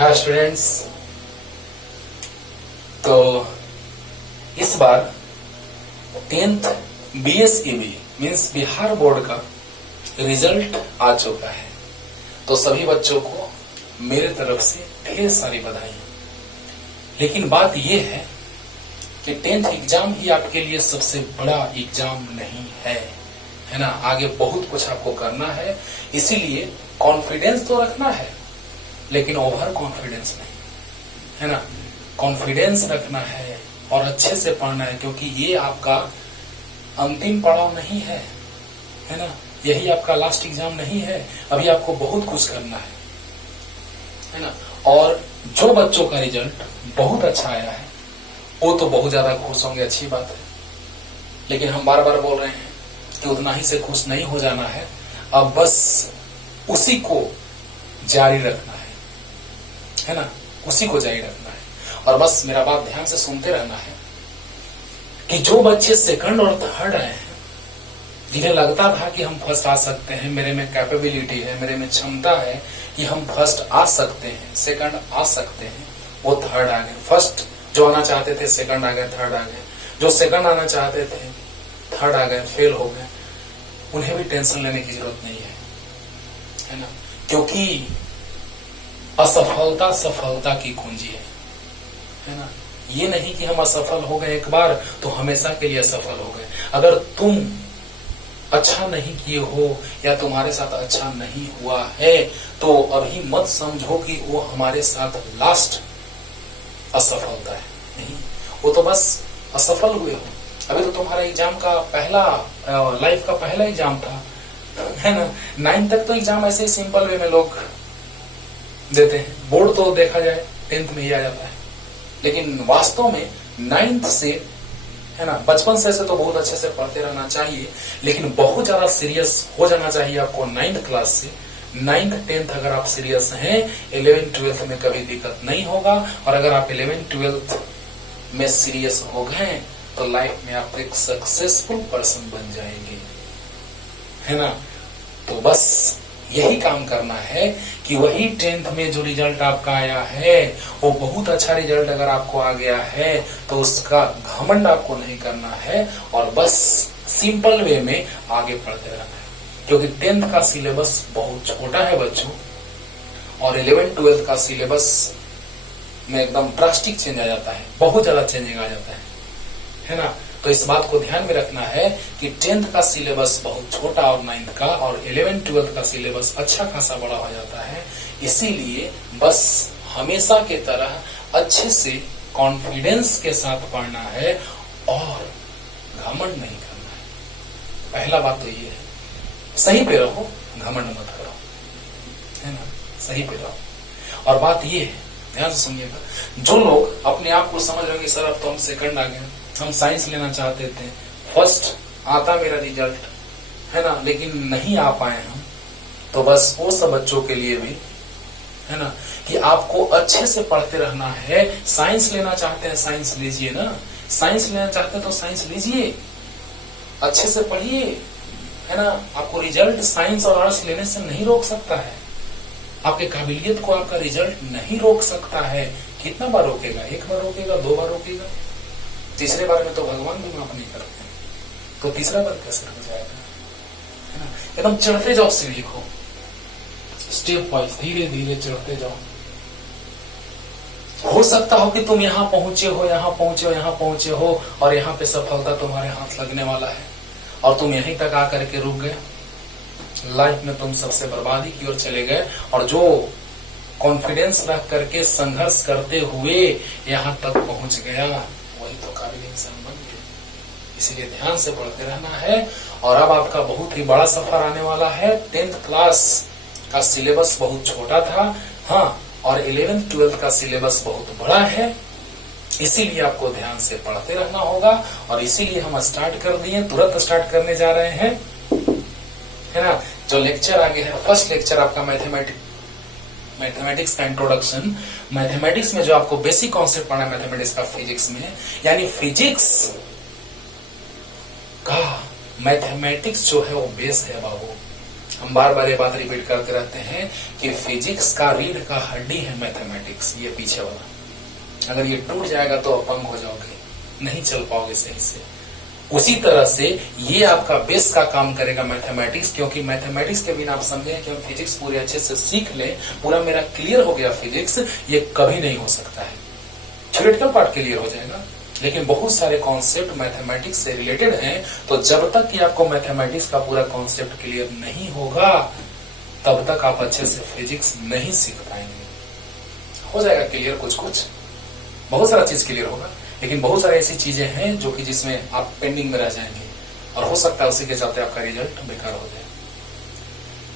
Hi students. तो इस बार 10th BSEB means Bihar board का रिजल्ट आ चुका है। तो सभी बच्चों को मेरे तरफ से ढेर सारी बधाई। लेकिन बात यह है कि 10th एग्जाम ही आपके लिए सबसे बड़ा एग्जाम नहीं है ना। आगे बहुत कुछ आपको करना है, इसीलिए कॉन्फिडेंस तो रखना है लेकिन ओवर कॉन्फिडेंस नहीं, है ना। कॉन्फिडेंस रखना है और अच्छे से पढ़ना है, क्योंकि ये आपका अंतिम पड़ाव नहीं है ना। यही आपका लास्ट एग्जाम नहीं है, अभी आपको बहुत कुछ करना है ना। और जो बच्चों का रिजल्ट बहुत अच्छा आया है वो तो बहुत ज्यादा खुश होंगे, अच्छी बात है। लेकिन हम बार बार बोल रहे हैं कि उतना ही से खुश नहीं हो जाना है, अब बस उसी को जारी रखना है ना, उसी को जारी रखना है। और बस मेरा बात ध्यान से सुनते रहना है कि जो बच्चे सेकंड और थर्ड आए हैं, जिन्हें लगता था कि हम फर्स्ट आ सकते हैं, मेरे में कैपेबिलिटी है, मेरे में क्षमता है कि हम फर्स्ट आ सकते हैं, सेकंड आ सकते हैं, वो थर्ड आ गए। फर्स्ट जो आना चाहते थे सेकंड आ गए, थर्ड आ गए। जो सेकंड आना चाहते थे थर्ड आ गए, फेल हो गए। उन्हें भी टेंशन लेने की जरूरत नहीं है ना, क्योंकि असफलता सफलता की कुंजी है ना। ये नहीं कि हम असफल हो गए एक बार तो हमेशा के लिए असफल हो गए। अगर तुम अच्छा नहीं किए हो या तुम्हारे साथ अच्छा नहीं हुआ है तो अभी मत समझो कि वो हमारे साथ लास्ट असफलता है, नहीं। वो तो बस असफल हुए हो। अभी तो तुम्हारा एग्जाम का पहला लाइफ का पहला एग्जाम था, है ना। 9th तक तो एग्जाम ऐसे ही सिंपल वे में लोग देते हैं। बोर्ड तो देखा जाए 10th में ही आ जाता है, लेकिन वास्तव में 9th से, है ना, बचपन से तो बहुत अच्छे से पढ़ते रहना चाहिए, लेकिन बहुत ज्यादा सीरियस हो जाना चाहिए आपको 9th क्लास से। 9th 10th अगर आप सीरियस हैं, 11th 12th में कभी दिक्कत नहीं होगा। और अगर आप 11th 12th में सीरियस हो गए तो लाइफ में आप एक सक्सेसफुल पर्सन बन जाएंगे, है ना। तो बस यही काम करना है कि वही 10th में जो रिजल्ट आपका आया है वो बहुत अच्छा रिजल्ट अगर आपको आ गया है तो उसका घमंड आपको नहीं करना है और बस सिंपल वे में आगे पढ़ते रहना है। क्योंकि 10th का सिलेबस बहुत छोटा है बच्चों, और 11th 12th का सिलेबस में एकदम ड्रास्टिक चेंज आ जाता है, बहुत ज्यादा चेंजिंग आ जाता है ना। तो इस बात को ध्यान में रखना है कि 10th का सिलेबस बहुत छोटा और 9th का, और 11th 12th का सिलेबस अच्छा खासा बड़ा हो जाता है। इसीलिए बस हमेशा के तरह अच्छे से कॉन्फिडेंस के साथ पढ़ना है और घमंड नहीं करना है। पहला बात तो ये है, सही पे रहो, घमंड मत करो, है ना, सही पे रहो। और बात ये है, ध्यान से सुनिएगा, जो लोग अपने आप को समझ रहे हैं सर अब तो हम सेकंड आ गए, हम साइंस लेना चाहते थे, फर्स्ट आता मेरा रिजल्ट, है ना, लेकिन नहीं आ पाए हम, तो बस वो सब बच्चों के लिए भी, है ना, कि आपको अच्छे से पढ़ते रहना है। साइंस लेना चाहते हैं साइंस लीजिए ना, साइंस लेना चाहते हैं तो साइंस लीजिए, अच्छे से पढ़िए, है ना। आपको रिजल्ट साइंस और आर्ट्स लेने से नहीं रोक सकता है, आपके काबिलियत को आपका रिजल्ट नहीं रोक सकता है। कितना बार रोकेगा? एक बार रोकेगा, 2 बार रोकेगा, तीसरे बार में तो भगवान भी माफ नहीं करते, तो तीसरा बार कैसे हो जाएगा, है ना। एकदम चढ़ते जाओ सीढ़ी को, स्टेप वाइज धीरे धीरे चढ़ते जाओ। हो सकता हो कि तुम यहाँ पहुंचे हो, यहाँ पहुंचे हो, यहाँ पहुंचे हो और यहाँ पे सफलता तुम्हारे हाथ लगने वाला है और तुम यहीं तक आकर के रुक गए। लाइफ में तुम सबसे बर्बादी की ओर चले गए, और जो कॉन्फिडेंस रख करके संघर्ष करते हुए यहाँ तक पहुंच गया वही तो काबिल इंसान बन गया। इसीलिए ध्यान से पढ़ते रहना है। और अब आपका बहुत ही बड़ा सफर आने वाला है। 10th क्लास का सिलेबस बहुत छोटा था, हाँ, और 11th 12th का सिलेबस बहुत बड़ा है, इसीलिए आपको ध्यान से पढ़ते रहना होगा। और इसीलिए हम स्टार्ट कर दिए, तुरंत स्टार्ट करने जा रहे हैं, है ना। जो लेक्चर आगे है, फर्स्ट लेक्चर आपका मैथमेटिक्स का इंट्रोडक्शन। मैथमेटिक्स में जो आपको बेसिक कॉन्सेप्ट पढ़ना है मैथमेटिक्स का फिजिक्स में, यानी फिजिक्स का मैथमेटिक्स जो है वो बेस है बाबू, हम बार बार ये बात रिपीट करते रहते हैं कि फिजिक्स का रीढ़ का हड्डी है मैथमेटिक्स, ये पीछे वाला। अगर ये टूट जाएगा तो अपंग हो जाओगे, नहीं चल पाओगे सही से। उसी तरह से ये आपका बेस का काम करेगा मैथमेटिक्स, क्योंकि मैथमेटिक्स के बिना आप समझे कि हम फिजिक्स पूरे अच्छे से सीख लें, पूरा मेरा क्लियर हो गया फिजिक्स, ये कभी नहीं हो सकता है। थ्योरेटिकल पार्ट क्लियर हो जाएगा, लेकिन बहुत सारे कॉन्सेप्ट मैथमेटिक्स से रिलेटेड हैं, तो जब तक कि आपको मैथमेटिक्स का पूरा कॉन्सेप्ट क्लियर नहीं होगा तब तक आप अच्छे से फिजिक्स नहीं सीख पाएंगे। हो जाएगा क्लियर, कुछ कुछ बहुत सारा चीज क्लियर होगा, लेकिन बहुत सारी ऐसी चीजें हैं जो कि जिसमें आप पेंडिंग में रह जाएंगे और हो सकता है उसी के चलते आपका रिजल्ट बेकार हो जाए।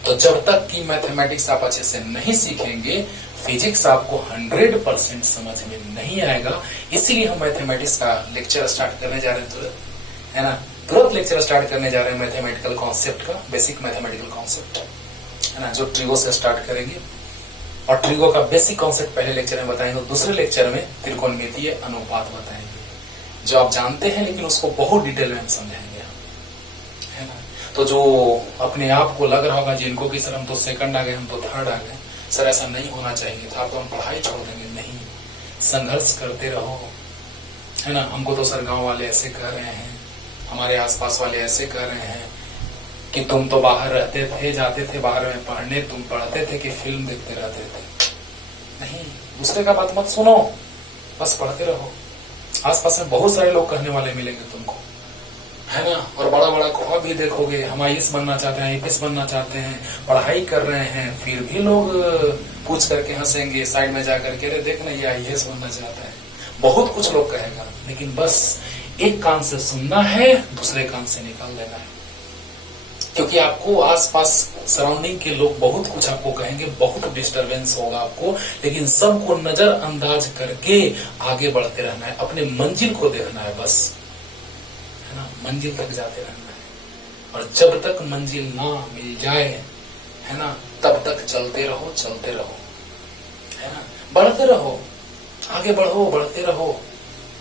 तो जब तक कि मैथमेटिक्स आप अच्छे से नहीं सीखेंगे, फिजिक्स आपको 100% समझ में नहीं आएगा। इसीलिए हम मैथमेटिक्स का लेक्चर स्टार्ट करने जा रहे हैं तुरंत, है ना। तुरंत लेक्चर स्टार्ट करने जा रहे हैं मैथमेटिकल कॉन्सेप्ट का, बेसिक मैथमेटिकल कॉन्सेप्ट, है ना, जो ट्रिगो से स्टार्ट करेंगे। और ट्रिगो का बेसिक कॉन्सेप्ट पहले लेक्चर में बताएंगे, दूसरे लेक्चर में त्रिकोणमितीय अनुपात बताएंगे, जो आप जानते हैं लेकिन उसको बहुत डिटेल में हम समझाएंगे, है ना। तो जो अपने आप को लग रहा होगा जिनको कि सर हम तो सेकंड आ गए, हम तो थर्ड आ गए, सर ऐसा नहीं होना चाहिए था, तो हम पढ़ाई छोड़ देंगे, नहीं, संघर्ष करते रहो, है ना। हमको तो सर गांव वाले ऐसे कह रहे हैं, हमारे आसपास वाले ऐसे कह रहे हैं कि तुम तो बाहर रहते थे, जाते थे बाहर में पढ़ने, तुम पढ़ते थे कि फिल्म देखते रहते थे। नहीं, दूसरे का बात मत सुनो, बस पढ़ते रहो। आसपास में बहुत सारे लोग कहने वाले मिलेंगे तुमको, है ना, और बड़ा बड़ा ख्वाब भी देखोगे, हम IAS बनना चाहते हैं, IPS बनना चाहते हैं, पढ़ाई कर रहे हैं, फिर भी लोग पूछ करके हंसेंगे साइड में जाकर के, अरे देख ना ये IAS बनना चाहता है, बहुत कुछ लोग कहेगा, लेकिन बस एक कान से सुनना है, दूसरे कान से निकाल देना है। क्योंकि आपको आसपास सराउंडिंग के लोग बहुत कुछ आपको कहेंगे, बहुत डिस्टरबेंस होगा आपको, लेकिन सबको नजरअंदाज करके आगे बढ़ते रहना है, अपने मंजिल को देखना है, बस, है ना, मंजिल तक जाते रहना है। और जब तक मंजिल ना मिल जाए, है ना, तब तक चलते रहो, है ना, बढ़ते रहो, आगे बढ़ो, बढ़ते रहो,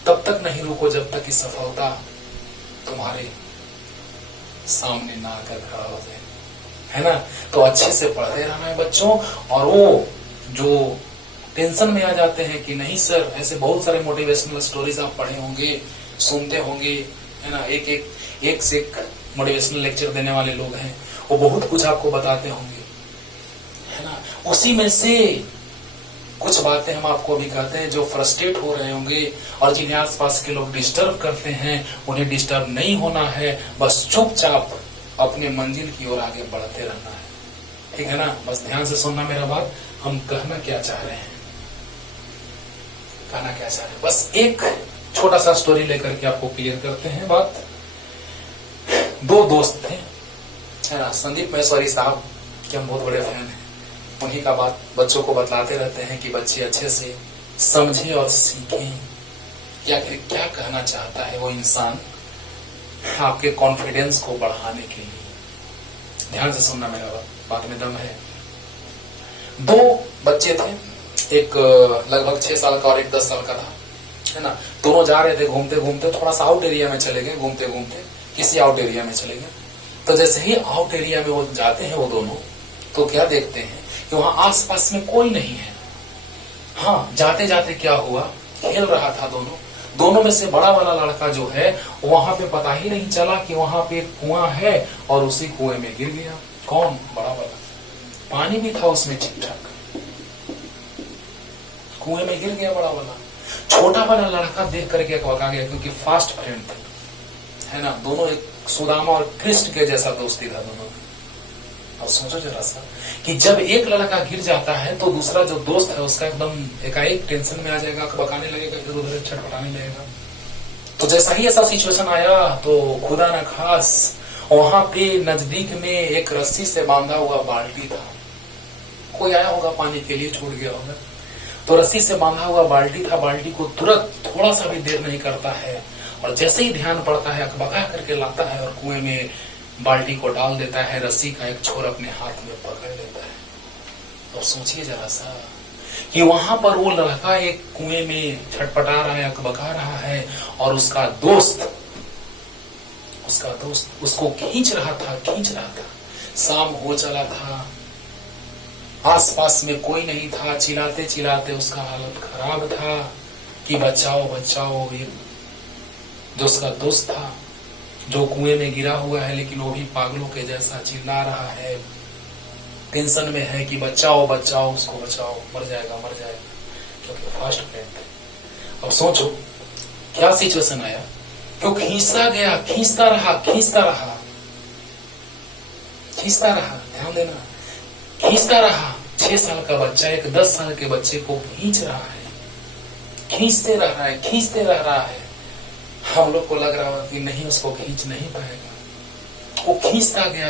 तब तक नहीं रुको जब तक कि सफलता तुम्हारे सामने ना आकर खड़ा हो जाए, है ना। तो अच्छे से पढ़ते रहना है बच्चों। और वो जो टेंशन में आ जाते हैं कि नहीं सर, ऐसे बहुत सारे मोटिवेशनल स्टोरीज आप पढ़े होंगे, सुनते होंगे, है ना, एक से एक मोटिवेशनल लेक्चर देने वाले लोग हैं, वो बहुत कुछ आपको बताते होंगे, है ना। उसी में से कुछ बातें हम आपको अभी कहते हैं जो फ्रस्ट्रेट हो रहे होंगे, और जिन्हें आसपास के लोग डिस्टर्ब करते हैं, उन्हें डिस्टर्ब नहीं होना है, बस चुपचाप अपने मंजिल की ओर आगे बढ़ते रहना है, ठीक है ना। बस ध्यान से सुनना मेरा बात, हम कहना क्या चाह रहे हैं, बस एक छोटा सा स्टोरी लेकर के आपको क्लियर करते हैं बात। दो दोस्त थे, है ना, संदीप महेश्वरी साहब के हम बहुत बड़े फैन हैं, उन्हीं का बात बच्चों को बतलाते रहते हैं कि बच्चे अच्छे से समझे और सीखें क्या कहना चाहता है वो इंसान, आपके कॉन्फिडेंस को बढ़ाने के लिए। ध्यान से सुनना मेरा बात में दम है। दो बच्चे थे, एक लगभग 6 साल का और एक 10 साल का था, है ना। दोनों जा रहे थे घूमते घूमते, थोड़ा सा आउट एरिया में चले गए, घूमते घूमते किसी आउट एरिया में चले गए। तो जैसे ही आउट एरिया में वो जाते हैं वो दोनों, तो क्या देखते हैं कि वहां आसपास में कोई नहीं है। हाँ, जाते जाते क्या हुआ, खेल रहा था दोनों में से बड़ा वाला लड़का जो है वहां पे पता ही नहीं चला कि वहां पे एक कुआं है, और उसी कुएं में गिर गया। कौन? बड़ा वाला। पानी भी था उसमें ठीक ठाक, कुएं में गिर गया बड़ा वाला। छोटा वाला लड़का देख करके अकबका गया, क्योंकि फास्ट फ्रेंड थे, है ना, दोनों एक सुदामा और कृष्ण के जैसा दोस्ती था दोनों। अब सोचो जरा सा कि जब एक लड़का गिर जाता है तो दूसरा जो दोस्त है उसका एकदम एकाएक टेंशन में आ जाएगा, बकाने लगेगा, इधर उधर छटपटाने लगेगा। तो जैसा ही ऐसा सिचुएशन आया तो खुदा न खास वहां पे नजदीक में एक रस्सी से बांधा हुआ बाल्टी था, कोई आया होगा पानी के लिए, छूट गया होगा। तो रस्सी से बांधा हुआ बाल्टी था, बाल्टी को तुरंत थोड़ा सा भी देर नहीं करता है, और जैसे ही ध्यान पड़ता है अकबका करके लाता है और कुएं में बाल्टी को डाल देता है, रस्सी का एक छोर अपने हाथ में पकड़ लेता है। तो सोचिए जरा सा कि वहां पर वो लड़का एक कुएं में छटपटा रहा है, अकबका रहा है, और उसका दोस्त उसको खींच रहा था। शाम हो चला था, आसपास में कोई नहीं था, चिल्लाते चिल्लाते उसका हालत खराब था कि बचाओ बचाओ। ये जो उसका दोस्त था जो कुएं में गिरा हुआ है, लेकिन वो भी पागलों के जैसा चिल्ला रहा है, टेंशन में है कि बचाओ बचाओ उसको, बचाओ, मर जाएगा मर जाएगा, क्योंकि फर्स्ट फ्रेंड थे। अब सोचो क्या सिचुएशन आया, क्यों खींचता गया, खींचता रहा खींचता रहा खींचता रहा, ध्यान देना, खींचता रहा। 6 साल का बच्चा एक 10 साल के बच्चे को खींच रहा है, खींचते रह रहा है, खींचते रह रहा है। हम लोग को लग रहा है कि नहीं उसको खींच नहीं पाएगा, वो खींचता गया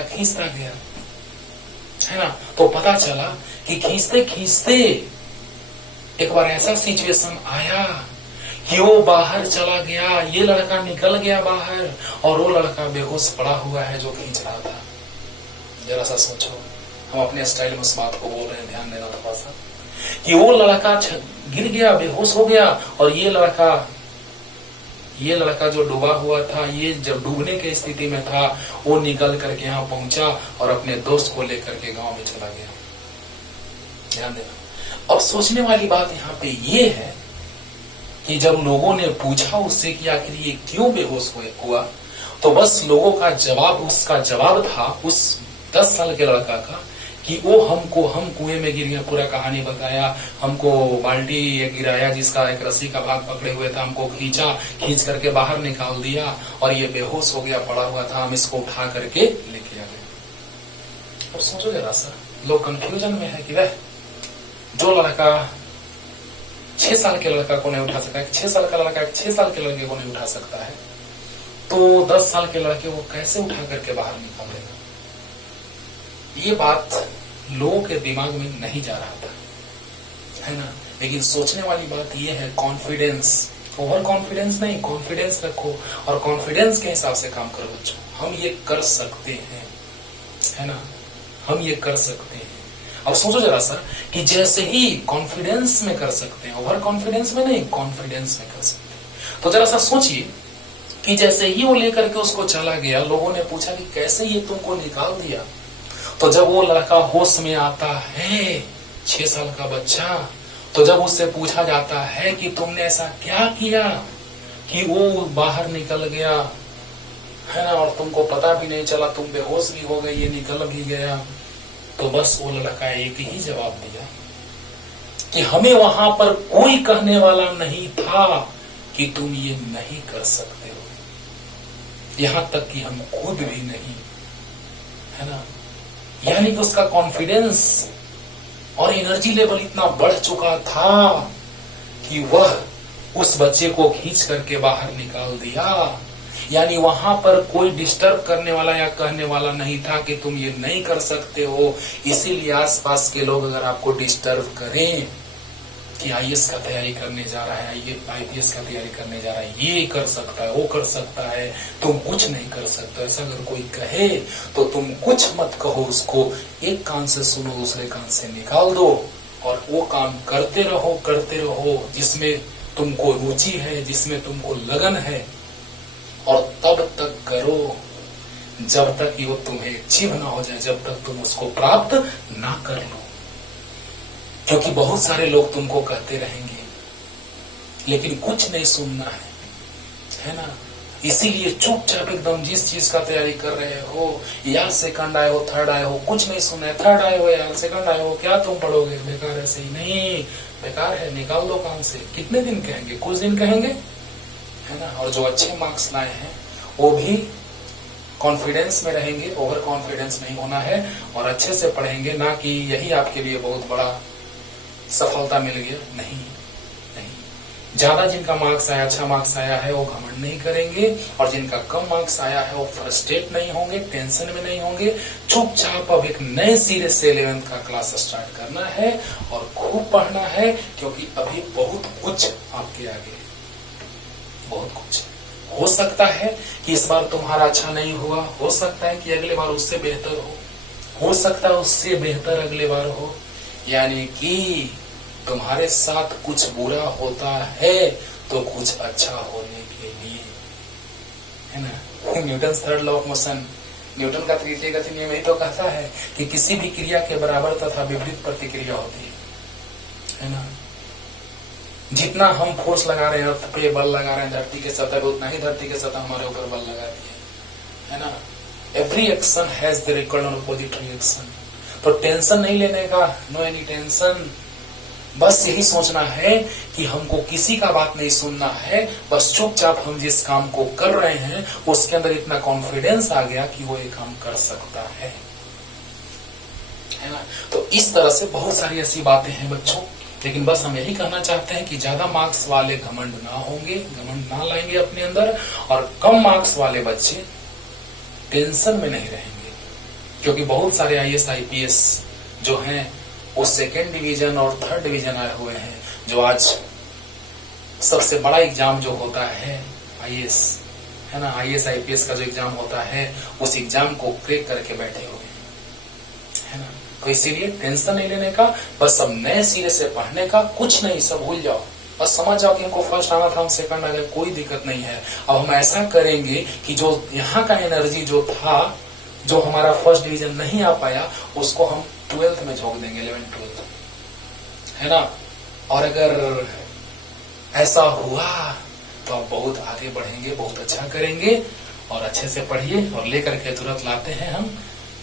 है ना। तो पता चला कि खींचते खींचते एक बार ऐसा सिचुएशन आया कि वो बाहर चला गया, ये लड़का निकल गया बाहर और वो लड़का बेहोश पड़ा हुआ है जो खींच रहा था। जरा सा सोचो, हम अपने स्टाइल में उस बात को बोल रहे हैं, ध्यान देना थोड़ा सा, कि वो लड़का गिर गया, बेहोश हो गया, और ये लड़का जो डूबा हुआ था, ये जब डूबने की स्थिति में था, वो निकल करके यहाँ पहुंचा और अपने दोस्त को लेकर के गांव में चला गया। ध्यान देना। अब सोचने वाली बात यहाँ पे ये है कि जब लोगों ने पूछा उससे कि आखिर ये क्यों बेहोश हुआ, तो बस लोगों का उसका जवाब था उस 10 साल के लड़का का कि हम कुएं में गिर गए, पूरा कहानी बताया, हमको बाल्टी गिराया जिसका एक रस्सी का भाग पकड़े हुए था, हमको खींच करके बाहर निकाल दिया और ये बेहोश हो गया, पड़ा हुआ था, हम इसको उठा करके लेके आ गए। अब सोचो जरा सा, लोग कंफ्यूजन में है कि वह जो लड़का 6 साल के लड़का को नहीं उठा सकता है, 6 साल का लड़का 6 साल के लड़के को नहीं उठा सकता है, तो 10 साल के लड़के को कैसे उठा करके बाहर निकालेगा। ये बात लोगों के दिमाग में नहीं जा रहा था, है ना। लेकिन सोचने वाली बात ये है, कॉन्फिडेंस, ओवर कॉन्फिडेंस नहीं, कॉन्फिडेंस रखो और कॉन्फिडेंस के हिसाब से काम करो बच्चों। हम ये कर सकते हैं, है ना, हम ये कर सकते हैं। अब सोचो जरा सा कि जैसे ही कॉन्फिडेंस में कर सकते हैं, ओवर कॉन्फिडेंस में नहीं, कॉन्फिडेंस में कर सकते हैं। तो जरा सा सोचिए कि जैसे ही वो लेकर के उसको चला गया, लोगों ने पूछा कि कैसे ये तुमको निकाल दिया, तो जब वो लड़का होश में आता है, 6 साल का बच्चा, तो जब उससे पूछा जाता है कि तुमने ऐसा क्या किया कि वो बाहर निकल गया, है ना, और तुमको पता भी नहीं चला, तुम बेहोश भी हो गए, ये निकल भी गया, तो बस वो लड़का एक ही जवाब दिया कि हमें वहां पर कोई कहने वाला नहीं था कि तुम ये नहीं कर सकते हो, यहां तक कि हम खुद भी नहीं, है ना। यानी कि उसका कॉन्फिडेंस और एनर्जी लेवल इतना बढ़ चुका था कि वह उस बच्चे को खींच करके बाहर निकाल दिया। यानी वहां पर कोई डिस्टर्ब करने वाला या कहने वाला नहीं था कि तुम ये नहीं कर सकते हो। इसीलिए आसपास के लोग अगर आपको डिस्टर्ब करें कि आईएएस का तैयारी करने जा रहा है, ये आईपीएस का तैयारी करने जा रहा है, ये कर सकता है, वो कर सकता है, तुम कुछ नहीं कर सकते, ऐसा अगर कोई कहे तो तुम कुछ मत कहो उसको, एक कान से सुनो दूसरे कान से निकाल दो और वो काम करते रहो जिसमें तुमको रुचि है, जिसमें तुमको लगन है, और तब तक करो जब तक वो तुम्हें अचीव ना हो जाए, जब तक तुम उसको प्राप्त ना कर लो। क्योंकि बहुत सारे लोग तुमको कहते रहेंगे लेकिन कुछ नहीं सुनना है ना। इसीलिए चुपचाप एकदम जिस चीज का तैयारी कर रहे हो, या सेकंड आए हो, थर्ड आए हो, कुछ नहीं सुनना है, थर्ड आए हो या सेकंड आए हो, क्या तुम पढ़ोगे, बेकार है, सही नहीं, बेकार है, निकाल दो काम से। कितने दिन कहेंगे, कुछ दिन कहेंगे, है ना। और जो अच्छे मार्क्स लाए हैं वो भी कॉन्फिडेंस में रहेंगे, ओवर कॉन्फिडेंस नहीं होना है, और अच्छे से पढ़ेंगे, ना कि यही आपके लिए बहुत बड़ा सफलता मिल गया, नहीं। ज्यादा जिनका मार्क्स आया, अच्छा मार्क्स आया है, वो घमंड नहीं करेंगे, और जिनका कम मार्क्स आया है वो फ्रस्ट्रेट नहीं होंगे, टेंशन में नहीं होंगे। चुपचाप अब एक नए सिरे से 11th का क्लास स्टार्ट करना है और खूब पढ़ना है, क्योंकि अभी बहुत कुछ आपके आगे, बहुत कुछ हो सकता है कि इस बार तुम्हारा अच्छा नहीं हुआ, हो सकता है कि अगले बार उससे बेहतर हो सकता है उससे बेहतर अगले बार हो। यानी कि तुम्हारे साथ कुछ बुरा होता है तो कुछ अच्छा होने के लिए, है ना। Newton third law of motion Newton का तृतीय गति नियम यही तो कहता है कि किसी भी क्रिया के बराबर तथा विपरीत प्रतिक्रिया होती है ना। जितना हम फोर्स लगा रहे हैं अर्थ पे, बल लगा रहे हैं धरती के सतह पे, उतना ही धरती के सतह हमारे ऊपर बल लगा रही है ना। Every action has the equal और अपोजिट रिएक्शन। तो टेंशन नहीं लेने का, नो एनी टेंशन। बस यही सोचना है कि हमको किसी का बात नहीं सुनना है, बस चुपचाप हम जिस काम को कर रहे हैं उसके अंदर इतना कॉन्फिडेंस आ गया कि वो ये काम कर सकता है ना। तो इस तरह से बहुत सारी ऐसी बातें हैं बच्चों, लेकिन बस हम यही कहना चाहते हैं कि ज्यादा मार्क्स वाले घमंड ना होंगे, घमंड ना लाएंगे अपने अंदर, और कम मार्क्स वाले बच्चे टेंशन में नहीं रहेंगे। क्योंकि बहुत सारे आईएएस आईपीएस जो हैं वो सेकेंड डिवीजन और थर्ड डिवीजन आए हुए हैं, जो आज सबसे बड़ा एग्जाम जो होता है आईएएस है ना, आईएएस आईपीएस का जो एग्जाम होता है उस एग्जाम को क्रैक करके बैठे हुए है ना। तो इसीलिए टेंशन नहीं लेने का, बस सब नए सिरे से पढ़ने का, कुछ नहीं, सब भूल जाओ, बस समझ जाओ कि हमको फर्स्ट आना था, हम सेकंड आ गए, कोई दिक्कत नहीं है। अब हम ऐसा करेंगे कि जो यहाँ का एनर्जी जो था, जो हमारा फर्स्ट डिवीजन नहीं आ पाया, उसको हम 12th में झोंक देंगे, 11th 12th है ना। और अगर ऐसा हुआ तो आप बहुत आगे बढ़ेंगे, बहुत अच्छा करेंगे, और अच्छे से पढ़िए। और लेकर के तुरंत लाते हैं हम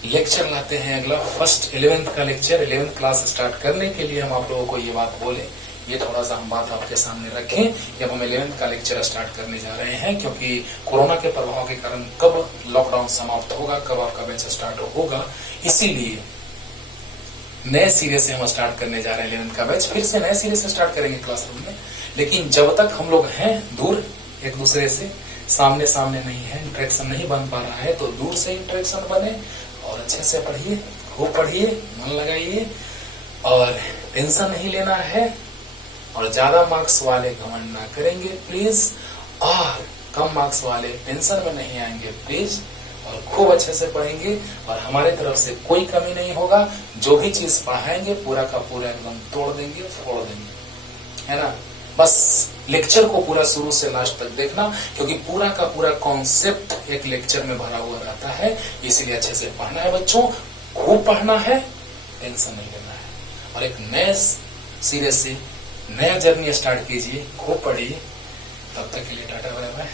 लेक्चर, लाते हैं अगला फर्स्ट 11th का लेक्चर। 11th क्लास स्टार्ट करने के लिए हम आप लोगों को ये बात बोले, ये थोड़ा सा हम बात आपके सामने रखें कि अब हम 11th का लेक्चर स्टार्ट करने जा रहे हैं, क्योंकि कोरोना के प्रभाव के कारण कब लॉकडाउन समाप्त होगा, कब आपका बैच स्टार्ट होगा, इसीलिए नए सिरे से हम स्टार्ट करने जा रहे हैं 11th का बैच। फिर से नए सिरे से स्टार्ट करेंगे क्लासरूम में, लेकिन जब तक हम लोग हैं दूर एक दूसरे से, सामने सामने नहीं है, इंटरेक्शन नहीं बन पा रहा है, तो दूर से इंटरेक्शन बने और अच्छे से पढ़िए, खूब पढ़िए, मन लगाइए, और टेंशन नहीं लेना है, और ज्यादा मार्क्स वाले घमंड ना करेंगे प्लीज, और कम मार्क्स वाले टेंशन में नहीं आएंगे प्लीज, और खूब अच्छे से पढ़ेंगे, और हमारे तरफ से कोई कमी नहीं होगा। जो भी चीज पढ़ाएंगे पूरा का पूरा एकदम तोड़ देंगे, फोड़ देंगे, है ना। बस लेक्चर को पूरा शुरू से लास्ट तक देखना, क्योंकि पूरा का पूरा कॉन्सेप्ट एक लेक्चर में भरा हुआ रहता है, इसलिए अच्छे से पढ़ना है बच्चों, खूब पढ़ना है, टेंशन नहीं लेना है, और एक नए सिरे से नया जर्नी स्टार्ट कीजिए, खूब पढ़िए। तब तक के लिए टाटा बाय बाय।